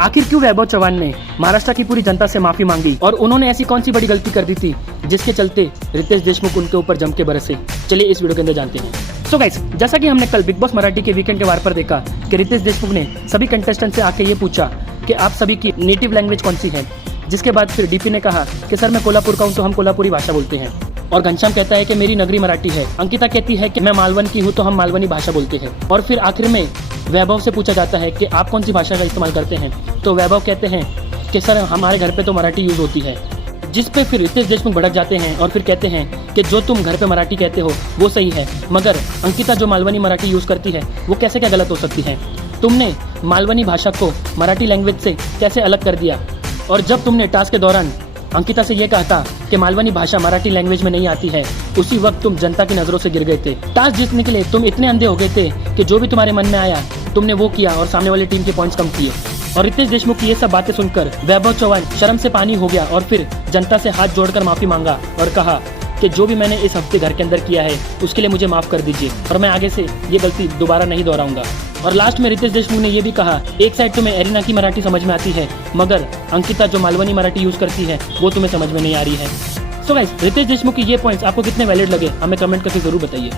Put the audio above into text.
आखिर क्यों वैभव चव्हाण ने महाराष्ट्र की पूरी जनता से माफी मांगी और उन्होंने ऐसी कौन सी बड़ी गलती कर दी थी जिसके चलते रितेश देशमुख उनके ऊपर जम के बरसे। चलिए इस वीडियो के अंदर जानते हैं। सो गाइस, जैसा कि हमने कल बिग बॉस मराठी के वीकेंड के वार पर देखा कि रितेश देशमुख ने सभी कंटेस्टेंट से आके ये पूछा कि आप सभी की नेटिव लैंग्वेज कौन सी है, जिसके बाद फिर डीपी ने कहा कि सर मैं कोल्हापुर का हूँ तो हम कोल्हापुरी भाषा बोलते हैं, और घनश्याम कहता है कि मेरी नगरी मराठी है। अंकिता कहती है कि मैं मालवन की हूँ तो हम मालवनी भाषा बोलते हैं। और फिर आखिर में वैभव से पूछा जाता है कि आप कौन सी भाषा का इस्तेमाल करते हैं, तो वैभव कहते हैं कि सर हमारे घर पे तो मराठी यूज होती है। जिस पे फिर रितेश देशमुख भड़क जाते हैं और फिर कहते हैं कि जो तुम घर पे मराठी कहते हो वो सही है, मगर अंकिता जो मालवनी मराठी यूज करती है वो कैसे क्या गलत हो सकती है। तुमने मालवनी भाषा को मराठी लैंग्वेज से कैसे अलग कर दिया, और जब तुमने टास्क के दौरान अंकिता से ये कहा था कि मालवनी भाषा मराठी लैंग्वेज में नहीं आती है, उसी वक्त तुम जनता की नजरों से गिर गए थे। टास्क जीतने के लिए तुम इतने अंधे हो गए थे कि जो भी तुम्हारे मन में आया तुमने वो किया और सामने वाली टीम के पॉइंट्स कम किए। और रितेश देशमुख की ये सब बातें सुनकर वैभव चव्हाण शर्म से पानी हो गया और फिर जनता से हाथ जोड़कर माफी मांगा और कहा कि जो भी मैंने इस हफ्ते घर के अंदर किया है उसके लिए मुझे माफ कर दीजिए और मैं आगे से ये गलती दोबारा नहीं दोहराऊंगा। और लास्ट में रितेश देशमुख ने ये भी कहा, एक साइड तुम्हें एरिना की मराठी समझ में आती है, मगर अंकिता जो मालवनी मराठी यूज करती है वो तुम्हें समझ में नहीं आ रही है। सो गाइस, रितेश देशमुख की ये पॉइंट्स आपको कितने वैलिड लगे हमें कमेंट करके जरूर बताइए।